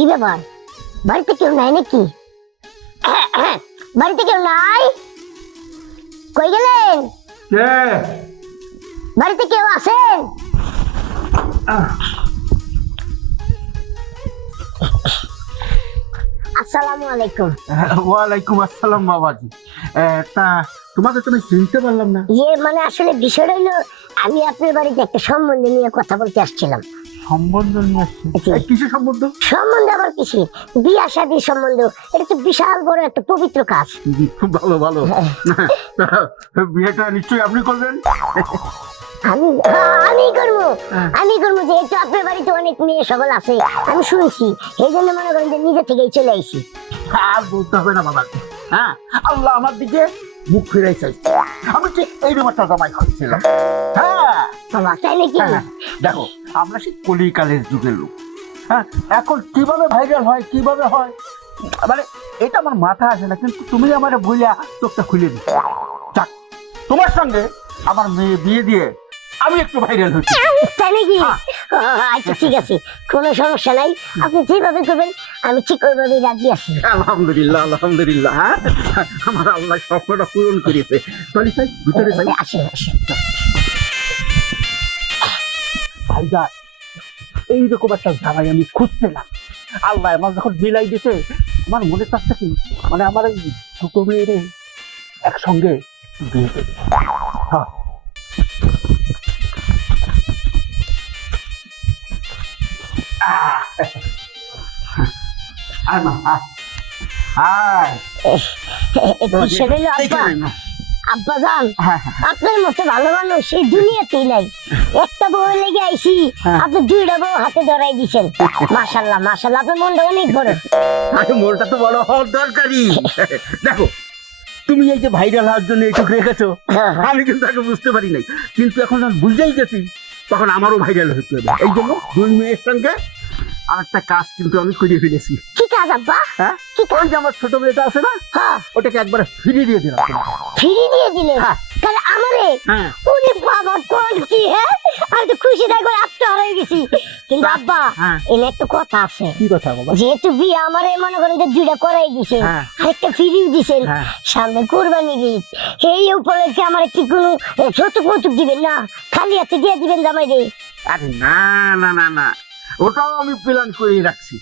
কি ব্যাপার, বাড়িতে কেউ নাই নাকি? বাড়িতে কেউ নাই? কই গেলেন? বাড়িতে কেউ আছেন? আসসালামু আলাইকুম। ওয়ালাইকুম আসসালাম বাবাজি। তা তোমাকে তুমি চিনতে পারলাম না। মানে আসলে বিষয়টা হলো, আমি আপনার বাড়িতে একটা সম্বন্ধ নিয়ে কথা বলতে আসছিলাম। সম্বন্ধ নিয়ে আসছি? কিসের সম্বন্ধ? সম্বন্ধ আবার কিসের, বিয়া শাদীর সম্বন্ধ। এটা তো বিশাল বড় একটা পবিত্র কাজ। খুব ভালো ভালো। বিয়েটা নিশ্চয়ই আপনি করবেন? আমি করবো। যেহেতু আপনার বাড়িতে অনেক মেয়ে সকল আছে, আমি শুনছি, এই জন্য মনে করেন যে নিজে থেকেই চলে আইছি। আর বলতে হবে না বাবা। হ্যাঁ, আল্লাহ আমার দিকে মুখ ফিরাই চাইছে। আমি ঠিক এই রকমটা জামাই খাচ্ছিলাম। হ্যাঁ বাবা, তাই নাকি? দেখো, আমরা সেই কলিকালের যুগের লোক। হ্যাঁ, এখন কিভাবে ভাইরাল হয়, কিভাবে হয়, মানে এটা আমার মাথা আসে না। কিন্তু তুমি আমার বইলা চোখটা খুলে দিচ্ছ। যাক, তোমার সঙ্গে আমার মেয়ে বিয়ে দিয়ে আমি একটু ভাইরাল হচ্ছি। তাই নাকি? আচ্ছা ঠিক আছে, কোনো সমস্যা নাই। আপনি যেভাবে করবেন আমি ঠিক ওইভাবে রাজি আছি। আলহামদুলিল্লাহ আলহামদুলিল্লাহ। হ্যাঁ, আমার আল্লাহ স্বপ্নটা পূরণ করেছে। চলি তাই ভিতরে যাই। আসেন আসেন। ভাইজান, এইরকম একটা জায়গায় আমি খুঁজছিলাম। আল্লাহ আমার যখন মিলাই দিতে, আমার মনে চাচ্ছে কি, মানে আমার এই দুটো মেয়েরে একসঙ্গে বিয়ে দেবে। হ্যাঁ, আব্বা জান, আপনার মতো ভালো মানুষ এই দুনিয়াতেই নাই। একটা বউ লেগে আইছি, আপনি দুইটা বউ হাতে ধরাই দিচ্ছেন। মাশাআল্লাহ মাশাআল্লাহ, আপনার মনটা অনেক বড়। আরে মনটা তো বড় হওয়ার দরকারই। দেখো, তুমি এই যে ভাইরাল হওয়ার জন্য এইটুকু রেখেছো, আমি কিন্তু আগে বুঝতে পারি নাই। কিন্তু এখন যখন বুঝেই গেছি, তখন আমারও ভাইরাল হতে হবে। এই জন্য দুই মেয়ের সঙ্গে আর একটা কাজ কিন্তু আমি করে ফেলেছি। কি কাজ আব্বা? হ্যাঁ, ওই যে আমার ছোট মেয়েটা আছে না, ওটাকে একবার ফিরিয়ে দিয়ে দিলাম। ফিরিয়ে দিয়ে দিলেন? তাহলে আমারে? ওরে বাবা, কোন কি! হ্যাঁ, আমি তো খুশি তাই করে আত্মহারা হয়ে গেছি। কিন্তু আব্বা, এর একটা কথা আছে। কি কথা বাবা? যেহেতু বিয়ে আমারে মনে করেন যে দুইটা করাই দিছে, আরেকটা ফিরিয়ে দিছেন, সামনে কুরবানি ঈদ, এই উপলক্ষে আমার কি কোনো যৌতুক মৌতুক দিবেন না? খালি হাতে দিয়ে দিবেন জামাই রে? আরে না না না না, ওটাও আমি প্ল্যান করে রাখছি।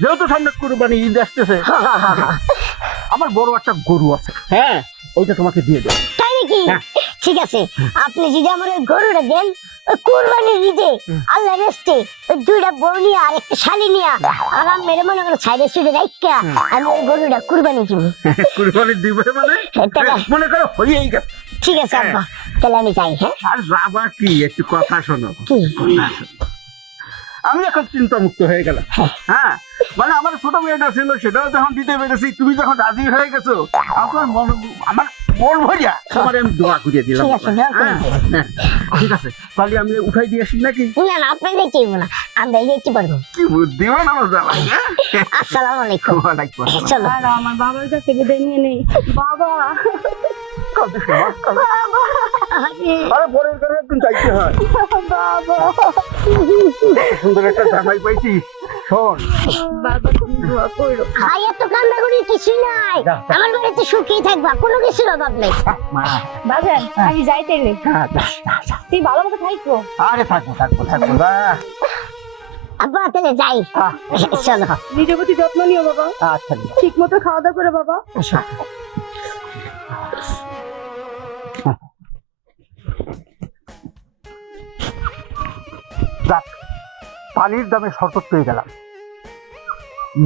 যেহেতু সামনে কুরবানি ঈদ আসতেছে, আমার বড় একটা গরু আছে। হ্যাঁ, ওইটা তোমাকে দিয়ে দেব। তাই নাকি? ঠিক আছে, আপনি যদি আমার ওই গরুটা দেন, ওই কুরবানির ঈদে আল্লাহ রেস্টে ওই দুইটা বউ নিয়ে আর একটা শালি নিয়ে আরাম মেরে মনে করো সাইডে সুইডে রাখা আমি ওই গরুটা কুরবানি দিব। কুরবানি দিবে মানে মনে করো হয়েই গেছে। ঠিক আছে আব্বা, তাহলে আমি যাই। হ্যাঁ, আর যাবা কি, একটু কথা শোনো। আমি এখন চিন্তা মুক্ত হয়ে গেলাম। হ্যাঁ, মানে আমার ছোট মেয়েটা ছিল, সেটাও যখন দিতে পেরেছি, তুমি যখন রাজি হয়ে গেছো, আমার মন ভরিয়া তোমার আমি দোয়া করিয়ে দিলাম। ঠিক আছে, তাহলে আমি উঠাই দিয়ে আসি নাকি? না না, আপনার যাইতে হইব না, আমরা যাইতে পারবো। কি বুদ্ধিমান আমার জামাই। আসসালামু আলাইকুম। ওয়ালাইকুম আসসালাম। চলো, আমার বাবার কাছে বিদায় নিয়ে নেই। বাবা, আরে পরের ঘরে একদিন যাইতে হয়। বাবা, সুন্দর একটা জামাই পাইছি। শোন বাবা, তুমি দোয়া করো। ভাই, এত কান্না করি কিছুই নাই, আমার বাড়িতে সুখী থাকবা, কোনো কিছুর অভাব নেই। বাজান, আমি যাইতে নেই। তুই ভালো মতো থাকবো। আরে থাকবো থাকবো থাকবো না। আব্বা, তাহলে যাই। চলো, নিজের প্রতি যত্ন নিও বাবা। আচ্ছা, ঠিক মতো খাওয়া দাওয়া করে বাবা। যাক, পানির দামে শরবত পেয়ে গেলাম।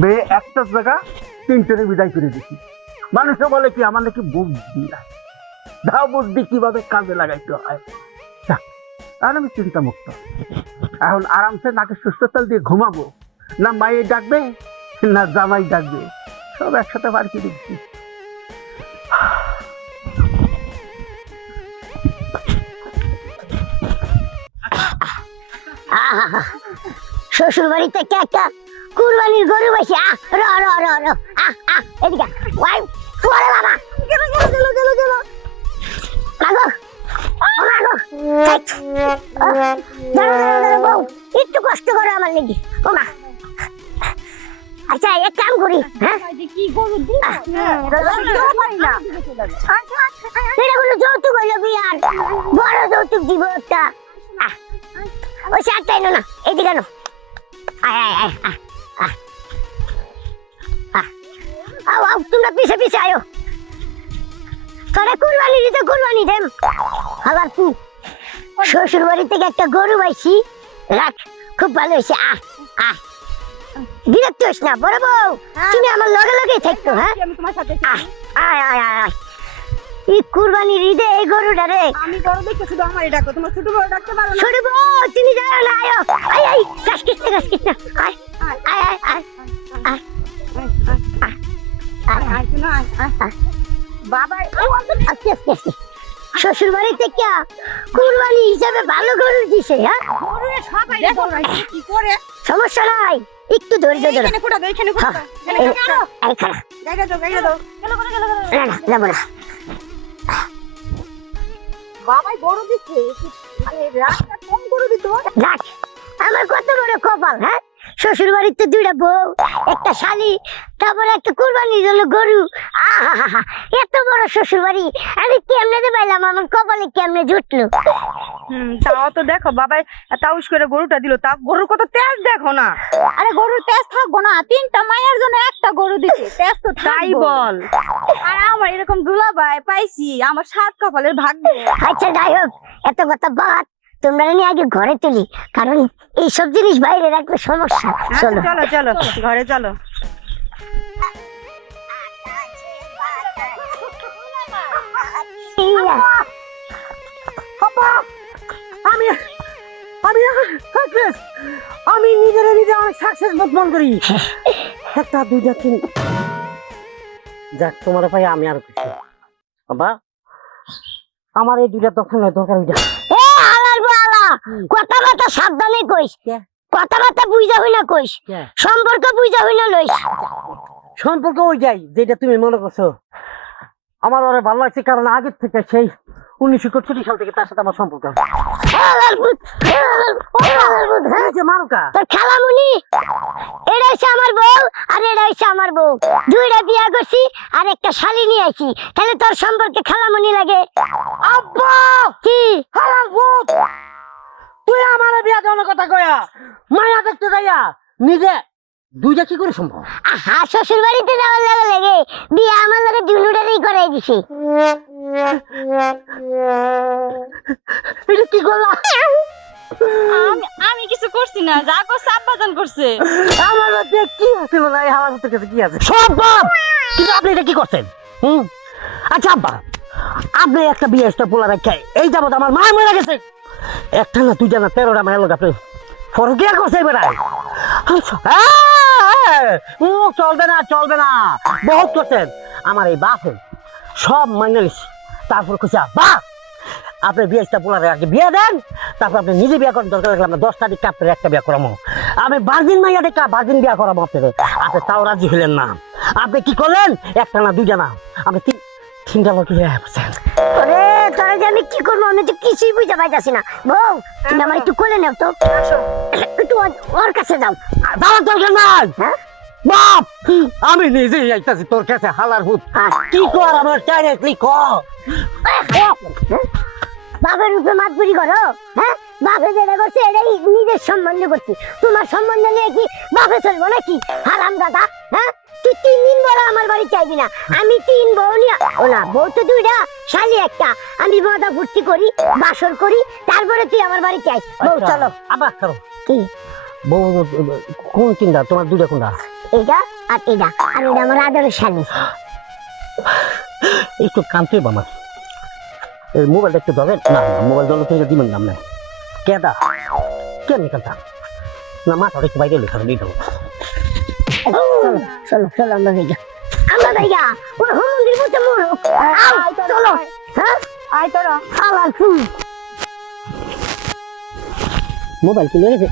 মেয়ে একটা জায়গা তিনটে বিদায় করে দিচ্ছি। মানুষে বলে কি আমার নাকি বুদ্ধি না, যা বুদ্ধি কিভাবে কাজে লাগাইতে হয়। আর আমি চিন্তা মুক্ত, এখন আরামসে নাকে সুস্থতাল দিয়ে ঘুমাবো। না মায়ের ডাকবে না জামাই ডাকবে, সব একসাথে বার করে দিচ্ছি। শ্বশুর বাড়িতে একটা কুরবানির গরু বসে এদিকে বাবা, একটু কষ্ট করো আমার লেগে। ও মা, পারি না। এটা কোনো যৌতুক হইলো বিয়ার বড় যৌতুক দিব একটা ওই শার্টটা এনো না এদিকে আনো আয় আয় আয় আয় আয় আও আও তোমরা পিছে পিছে আয়ো তোরা কুরবানি দিতে কুরবানি দেন আবার কি শ্বশুর বাড়ি থেকে একটা গরু পাইছি রাখ খুব ভালো হয়েছে বিরক্ত হইস না বড় বউ তুমি আমার লগে লগেই থাকতো হ্যাঁ আমি তোমার সাথে আয় আয় আয় আয় এই কুরবানির ঈদে এই গরুটা রে আমি বড় দেখে শুধু আমারই ডাকো, তোমার ছোট বড় ডাকতে পারো না। ছোট বউ তুমি যাও না আয় আয় আয় গাছ কিসনা আয় আয় আয় আয় আয় আয় শোনো, আয়। বাবা আস্তে আস্তে আস্তে শ্বশুর বাড়ি থেকে কুরবানি হিসাবে ভালো গরু দিছে হ্যাঁ গরুরে সবাই দেখো কি করে। সমস্যা নাই একটু ধৈর্য ধরো এখানে কোটা দাও, এখানে কোটা দাও। এখানে এই দাও। এই খারাপ গাইডা দাও, গাইডা দাও। গেল করে গেল করে। না না যাবো না বাবাই গরু দিচ্ছে, মানে রাস্তা কম গরু দিত। দেখ আমার কত বড় কপাল হ্যাঁ শ্বশুর বাড়িতে দুইটা বউ একটা শালি তারপরে একটা কুরবানির জন্য গরু আহা এত বড় শ্বশুর বাড়ি আমি কেমনে যে পাইলাম আমার কপালে কেমনে জুটলো তাও তো দেখো বাবাই তাউস করে গরুটা দিল, তা গরুর কত তেজ দেখো না। আরে গরুর তেজ থাকবো না, তিনটা মায়ের জন্য একটা গরু দিছে, তেজ তো তাই বল। আর আমার এরকম দুলাভাই পাইছি, আমার সাত কপালের ভাগ্য। আচ্ছা যাই হোক এত কথা বাদ তোমরা নিয়ে আগে ঘরে তুলি কারণ এইসব জিনিস বাইরে রাখলে সমস্যা চলো চলো চলো ঘরে চলো। আমি আমি সাকসেস আমি নিজে অনেক সাকসেস বোধ মনে করি একটা দুইটা তিন যাক তোমার ভাই আমি আর কিছু বাবা আমার এই দুইটা দরকার ওইটা এ আলার বালা কথাবার্তা সাবধানে কইস কে? কথাবার্তা বুঝা হই না কইস কে? সম্পর্ক বুঝা হই না লইস সম্পর্ক ওই যাই যেটা তুমি মনে করছো আমার ওরে ভালো লাগছে কারণ আগের থেকে সেই 1961 সাল থেকে তার সাথে আমার সম্পর্ক আলার ভূত, আলার ভূত, হ্যাঁ? মারুকা তোর খালামুনি এটা হচ্ছে আমার বউ আর এটা হচ্ছে আমার বউ দুইটা বিয়া করছি আর একটা শালি নিয়ে আইছি তাহলে তোর সম্পর্কে খালামুনি লাগে আব্বা কি হালাল ভূত তুই আমার বিয়া দেওয়ার কথা কয়া মায়া দেখতে যাইয়া নিজে দুইটা কি করে সম্ভব আহা শ্বশুর বাড়িতে যাওয়ার লাগে লাগে বিয়া আমার লাগে দুনুটারই করাই দিছি এটা কি করলা আমি কিছু করছি না, যা করছে আব্বাজান করছে। আমার মধ্যে কি আছে না এই হালাল ভূতের কাছে কি আছে সব বাপ কিন্তু আপনি এটা কি করছেন আচ্ছা আব্বা আপনি একটা বিয়ে একটা পোলা রাখা এই যাবত আমার মা মরে গেছে একটা না দুইটা না 13টা মায়ের লোক আপনি ফরকিয়া করছে বেড়ায় চলবে না বহুত করছেন আমার এই বাপে সব মাইনে নিচ্ছে তারপর কইছে বাপ আপনি বিয়েটা পোলারে আগে বিয়ে দেন তারপর আপনি নিজে বিয়ে করেন দরকার লাগলে আমরা 10 তারিখ আপনার একটা বিয়ে করাবো আমি বার্জিন মাইয়া দেখা বার্জিন বিয়ে করাবো আপনাদের আপনি তাও রাজি হলেন না আপনি কি করলেন একটা না দুইটা না আপনি তিনটা লোক ওরে তোরা যে আমি কি করবো আমি তো কিছুই বুঝতে পাইতাছি না বউ তুমি আমার একটু কোলে নাও তো একটু ওর কাছে যাও যাওয়ার দরকার নাই হ্যাঁ বাপ আমি নিজে যাইতাছি তোর কাছে হালার ভূত কি কর আমার ডাইরেক্টলি কর বাপের উপরে মাতবুরি করো হ্যাঁ বাপে যেটা করছে এটাই নিজের সম্বন্ধে করছি তোমার সম্বন্ধে নিয়ে কি বাপে চলবো নাকি হারাম দাদা হ্যাঁ তুই 3 দিন বড় আমার বাড়ি চাইবি না আমি 3 বউ নিয়ে ও না বউ তো দুইটা শালি একটা আমি মজা ফুর্তি করি বাসর করি তারপরে তুই আমার বাড়ি চাই বউ চলো আবার করো কি বউ কোন তিনটা তোমার দুইটা কোনটা এটা আর এটা আমার আদরের শালি একটু কানতে বাবা এই মোবাইলটা একটু ধরেন না মোবাইল ধরলে তো দিবেন নাম নাই কেদা কেন কানতা না মাথাটা একটু বাইরে লেখা দিয়ে দেবো চলো আমরা যাইগা ওই মন্দির মধ্যে মোড়ো চলো হ্যাঁ আয় তোরা। আলার ফুল মোবাইল কিনে রেখে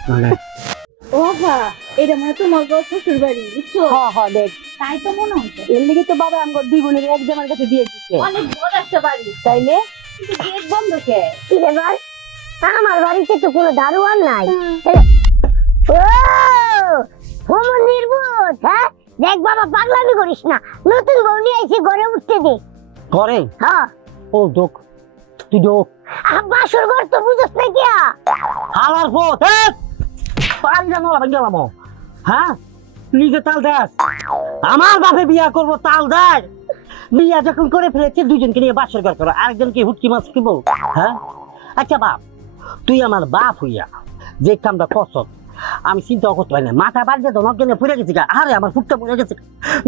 ও বাবা, এটা মানে তোমার শ্বশুর বাড়ি, বুঝছো? হ্যাঁ দেখ তাই তো মনে হচ্ছে। এর লিগে তো বাবা আমার দুই বোনের একজনের কাছে দিয়ে দিচ্ছে অনেক বড় একটা বাড়ি, তাইলে কিন্তু গেট বন্ধ কে? কি ব্যাপার আমার বাড়িতে তো কোনো দারোয়ান নাই ও মন্দির ভূত হ্যাঁ দেখ বাবা পাগলামি করিস না, নতুন বউ নিয়ে আইছি, ঘরে উঠতে দে। করে হ্যাঁ ও দোক তুই দোক বাসর ঘর তো বুঝছ না কিয়া। হালার পথ পারি জানো গেলাম হ্যাঁ নিজে তাল দেস আমার বাপে বিয়া করব তাল দেয় বিয়া যখন করে ফেলেছে দুজনকে নিয়ে বাসর ঘর করো আরেকজনকে হুটকি মাছ কিবো হ্যাঁ আচ্ছা বাপ তুই আমার বাপ হইয়া যে কামটা করছ আমি চিন্তা করতে পারি না মাথা বাড়িতে তো নক জন্য পড়ে গেছি গা আরে আমার ফুটটা পড়ে গেছে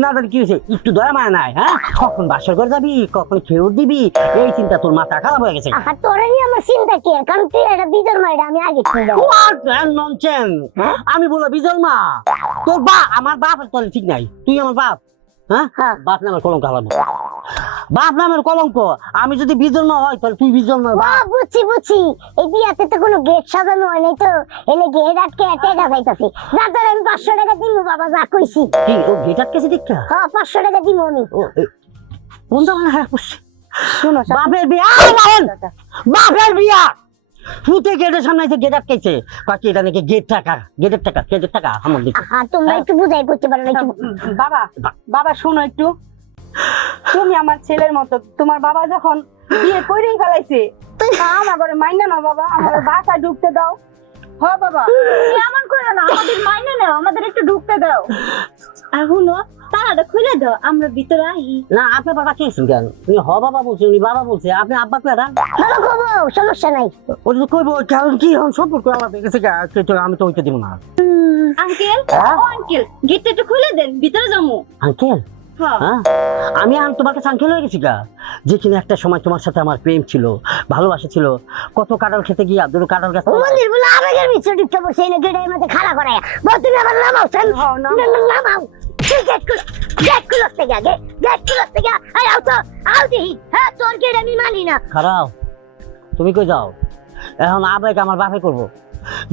না জানি কি হয়েছে একটু দয়া মায় নাই হ্যাঁ কখন বাসর ঘর যাবি কখন খেয়েও দিবি এই চিন্তা তোর মাথা খারাপ হয়ে গেছে তোরা নিয়ে আমার চিন্তা কি, কারণ তুই এটা বিজল মাইরা আমি আগে ছিল। আমি বলো বিজল মা তোর আমার বাপের তলে ঠিক নাই তুই আমার বাপ হ্যাঁ বাপ নামের কলঙ্ক হালাবো বাপ নামের কলঙ্ক আমি যদি বিজল মা হয় তাহলে তুই বিজল মা বুঝছি বুঝছি, এই বিয়াতে তো কোনো গেট সাজানো হয় নাই, তো এনে গেট আটকে টাকা পাইতাছি, যার দ্বারা আমি 500 টাকা দিব বাবা, যা কইছি। কি ও গেট আটকেছে দেখা হ্যাঁ 500 টাকা দিব আমি। কোনটা মানে হ্যাঁ বুঝছি শোনো বাপের বিয়া বাপের বিয়া ফুটে গেটের সামনে এসে গেট আটকেছে বাকি এটা নাকি গেটের টাকা আমার দিকে হ্যাঁ তোমরা একটু বুঝাই করতে পারো না একটু। বাবা বাবা শোনো একটু, তুমি আমার ছেলের মতো, তোমার বাবা যখন বিয়ে করেই ফেলাইছে আমার ঘরে মাইনা না বাবা, আমার বাসায় ঢুকতে দাও। হ্যাঁ বাবা তুমি এমন করো না, আমাদের মাইনা নাও, আমাদের একটু ঢুকতে দাও। আর শুনো তালাটা খুলে দাও, আমরা ভিতরে আহি। না আপনি বাবা খেয়েছেন কেন উনি হ বাবা বলছে উনি বাবা বলছে আপনি আব্বা কেরা ভালো খবর, সমস্যা নাই। ওটা তো কইবো কারণ কি এখন সম্পর্ক আলাদা গেছে আমি তো ওইটা দিব না আঙ্কেল ও আঙ্কেল গেটটা একটু খুলে দেন, ভিতরে যাবো। আঙ্কেল হ্যাঁ হ্যাঁ আমি তোমার কাছে আঙ্কেল হয়ে গেছি গা যেখানে একটা সময় তোমার সাথে আমার প্রেম ছিল ভালোবাসা ছিল কত কাঁঠাল খেতে গিয়ে দুটো কাঁঠাল গাছ মন্দির বলে আবেগের ভিতরে ঢুকতে বসে এনে গেটের মধ্যে খাড়া করায় বল, তুমি আমার নামাও সেন নামাও, গেট খুলতে থেকে আয় আও তো আও দিহি। হ্যাঁ তোর গেট আমি মানি না। খারাপ তুমি কই যাও এখন আবেগ আমার বাপে করবো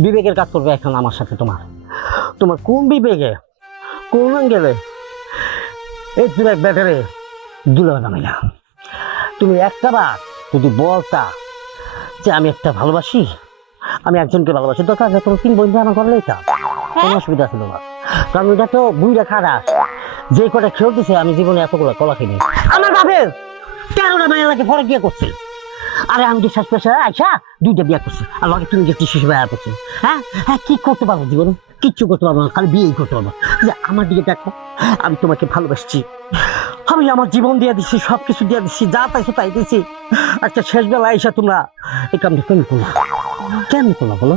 বিবেকের কাজ করবে এখন আমার সাথে তোমার কোন বিবেকে কোন গেলে এই তুমি এক ব্যাটারে দুলা নামে না তুমি একটা বার যদি বলতা যে আমি একটা ভালোবাসি আমি একজনকে ভালোবাসি দরকার তোমার 3 বন্ধু আমার ঘরে লইতা কোনো অসুবিধা ছিল না কারণ এটা তো বুইরা খারাপ যে কটা খেয়ে দিছে আমি জীবনে এতগুলো কলা খাইনি আমার বাপের 13টা মায়ের লাগে পরে বিয়ে করছে আরে আমি বিশ্বাস পেশা আইসা 2টা বিয়ে করছি আর লগে তুমি যে শিশু বিয়ে করছো হ্যাঁ কি করতে পারবো জীবন কিচ্ছু করতে পারবো না খালি বিয়েই করতে পারবো যে আমার দিকে দেখো আমি তোমাকে ভালোবাসছি আমি আমার জীবন দিয়ে দিচ্ছি সবকিছু দিয়ে দিচ্ছি যা পাইছো তাই দিচ্ছি আচ্ছা শেষ বেলা আইসা তোমরা এই কামটা কেন করলাম বলো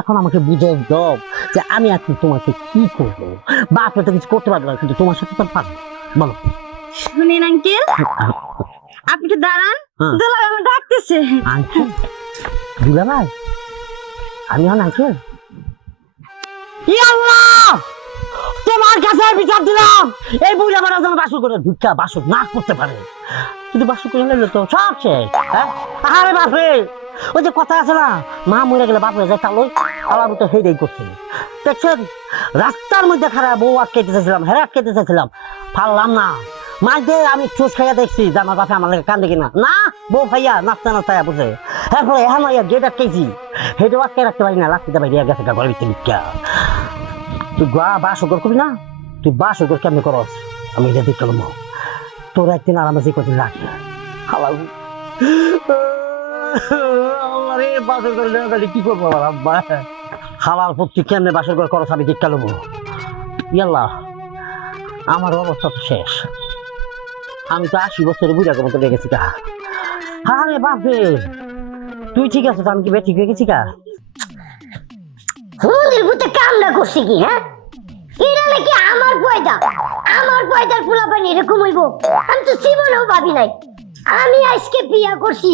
এখন আমাকে বুঝে দাও যে আমি এখন তোমাকে কি করবো বাপ তো কিছু করতে পারবো না কিন্তু তোমার সাথে তো পারবো বলো শুনেন আঙ্কেল আপনি একটু দাঁড়ান, দুলাভাই আমার ডাকতেছে। আঙ্কেল দুলাভাই আমি হন আঙ্কেল তোমার কাছে বিচার দিলাম এই বুড়া বাড়া যেন বাসর করে ভিক্ষা বাসর না করতে পারে কিন্তু বাসর করে নিলে তো সব শেষ হ্যাঁ আরে বাপরে ওই যে কথা আছে না মা মরে গেলে বাপ হয়ে যায় তাহলে আমার তো হেডেই করছে দেখছেন রাস্তার মধ্যে খারাপ বউ আটকাইতে চাইছিলাম হেরা আটকাইতে চাইছিলাম পারলাম না মাঝে আমি চোষ খাইয়া দেখছি যে আমার বাপে আমার লাগে কান্দে কিনা না বউ ভাইয়া নাচতে নাচতে বুঝে এরপরে এখন গেট আটকাইছি হেডেও আটকে রাখতে পারি না লাস্তিতে বাইরে গেছে ঘরের ভিতরে ভিক্ষা তুই বাসর করবি না তুই বাসর করে কেমনি করস আমি এটা দেখতে পারবো তোর একদিন আর আমার যে কদিন লাগে হালাল বাসর করে তাহলে কি করবো আমার আব্বা হালাল প্রতি কেমনে বাসর করে করস আমি দেখতে পারবো ইয়াল্লাহ আমার অবস্থা তো শেষ আমি তো 80 বছরের বুড়া মতো লেগেছি কা আরে বাপরে তুই ঠিক আছে আমি কি ঠিক হয়ে গেছি কা হুদির ভূতে কামনা করছি কি হ্যাঁ এটা নাকি আমার পয়দার পোলাপানি এরকম হইব আমি তো জীবনেও ভাবি নাই আমি আজকে বিয়া করছি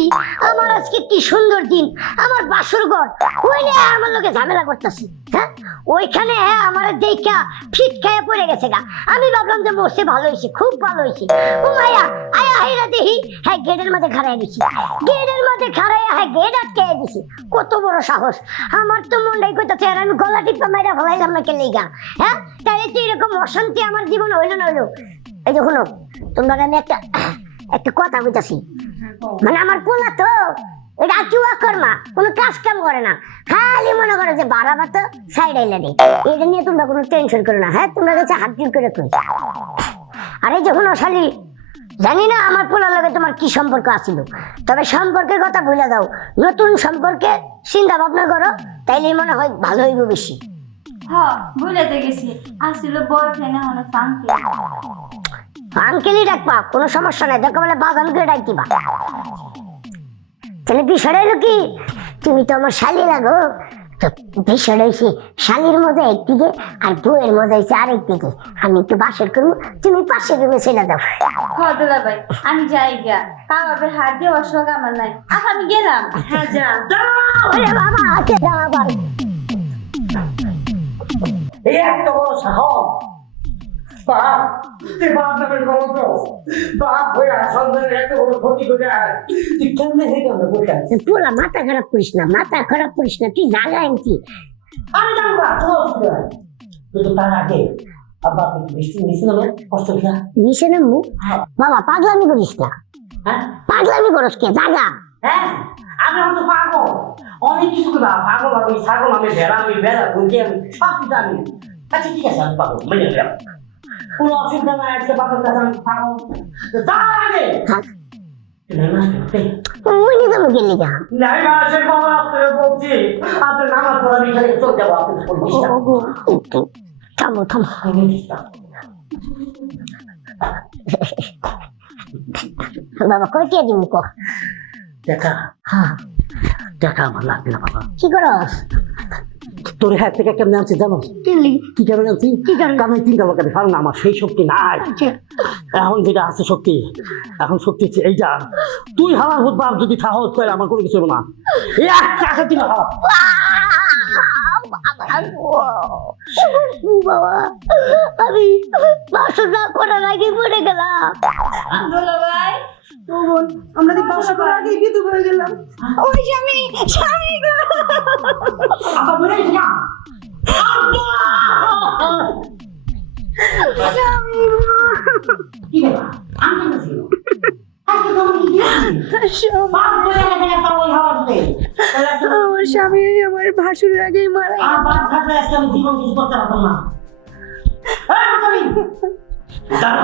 আমার আজকে কি সুন্দর দিন আমার বাসর ঘর ওইলে আমার লোকে ঝামেলা করতেছি হ্যাঁ ওইখানে আমার দেখা ফিট খেয়ে পড়ে গেছে গা আমি ভাবলাম যে মরছে ভালো হয়েছে খুব ভালো হয়েছে ও মায়া আয়া হাইরা দেখি হ্যাঁ গেটের মধ্যে খাড়াই দিছি গেটের মধ্যে খাড়াইয়া হ্যাঁ গেট আটকে দিছি কত বড় সাহস আমার তো মনটাই কইতাছে আর আমি গলা টিপা মাইরা ফেলাইলাম না কেলেই গা হ্যাঁ তাই তো এরকম অশান্তি আমার জীবনে হইলো না হইলো এই যে শুনো তোমরা আমি একটা কথা কইতাছি মানে আমার পোলা তো এটা চুয়া কর্মা, কোনো কাজ কাম করে না, খালি মনে করে যে বাড়া ভাত সাইড আইলা দেয়। এটা নিয়ে তোমরা কোনো টেনশন করো না। হ্যাঁ, তোমরা কাছে হাত জোর করে কই। আরে যখন শালি, জানি না আমার পোলার লগে তোমার কি সম্পর্ক আছিল, তবে সম্পর্কের কথা ভুলে দাও, নতুন সম্পর্কে চিন্তা ভাবনা করো, তাইলে মনে হয় ভালো হইব বেশি। হ্যাঁ ভুলেতে গেছি, আসলে বয়ফ্রেন্ড এখন শান্তি। আঙ্কেলই ডাকবা, কোনো সমস্যা নাই, দরকার বলে বাগানকে ডাক দিবা। তাহলে বিষয়টা হলো কি, তুমি তো আমার শালি লাগো, তো বিষয়টা হয়েছে শালির মজা একদিকে আর বউয়ের মজা হয়েছে আরেক দিকে। আমি একটু বাসর করবো, তুমি পাশের রুমে ছেড়ে দাও। হ্যাঁ দুলা ভাই, আমি যাই গা, কাবাবের হাত দিয়ে অসুখ আমার নাই। আচ্ছা আমি গেলাম। হ্যাঁ যা। ওরে বাবা, আছে বাবা। এই একটা বড় সাহস, বাপ তুই বাপ নামের গল্প, বাপ হয়ে সন্তানের এত বড় ক্ষতি করে তুই কেমনে হয়ে গেল বসে আছিস? পুরা মাথা খারাপ করিস না, মাথা খারাপ করিস না, তুই জায়গা আনছি। আমি জানবো না, কোনো অসুবিধা নাই। কিন্তু তার আগে আব্বা আপনি বৃষ্টি নিয়েছিল না, কষ্ট খেয়া। নিচে নামবো? বাবা পাগলামি করিস না, হ্যাঁ পাগলামি করিস কে, জায়গা। হ্যাঁ, আমি তো পাগল, অনেক কিছু না, পাগল আমি, ছাগল আমি, ভেড়া আমি, ভেড়া গুনকে আমি, সব কিছু আমি। আচ্ছা ঠিক আছে, আমি পাগল মেনে নিলাম, কোনো অসুবিধা নাই। আজকে বাবার কাছে আমি পাগল, যাওয়ার আগে ওই নিজাম গেলি যা। নাই মাসের বাবা আপনাকে বলছি, আপনার নামাজ পড়া বিখানে চলে যাবো, আপনি থামো থামো। বাবা কয়টিয়া দিব কো? দেখা হ্যাঁ, দেখা আমার লাগবে না বাবা। কি করস? তোর হাত থেকে কেমন আনছি জানো? কিনলি কি কারণে আনছি? কি কারণে? কারণ আমি চিন্তা করতে পারো না, আমার সেই শক্তি নাই। এখন যেটা আছে শক্তি, এখন শক্তি হচ্ছে এইটা, তুই হাওয়ার ভূত বাপ যদি সাহস করে আমার কোনো কিছু না, এই একটা দিন হাওয়া। বাবা আমি বাসনা করার আগে পড়ে গেলাম। দুলা ভাই, আমরা তো বাসা করার আগে বিধু হয়ে গেলাম। ওই স্বামী, স্বামী গো। আবার বলে না কি রে আমি বলছি আজকে তো আমি কি বাপ বলে একটা ওই হাওয়া দিতে আমার স্বামী আমার ভাসুরের আগেই মারা গেছে। আর বাপ থাকলে আজকে আমি জীবন কিছু করতে পারতাম না। তুমি দাঁড়া,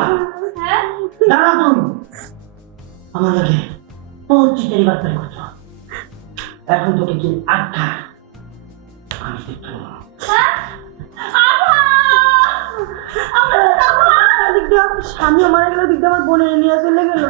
হ্যাঁ দাঁড়া তুমি আমার লাগে পৌঁছিতে বার্তা করছো। এখন তোকে কি আটকা আমি দেখতে পাবো না। স্বামী মারা গেল, দিকটা আমার বোনের নিয়ে চলে গেল।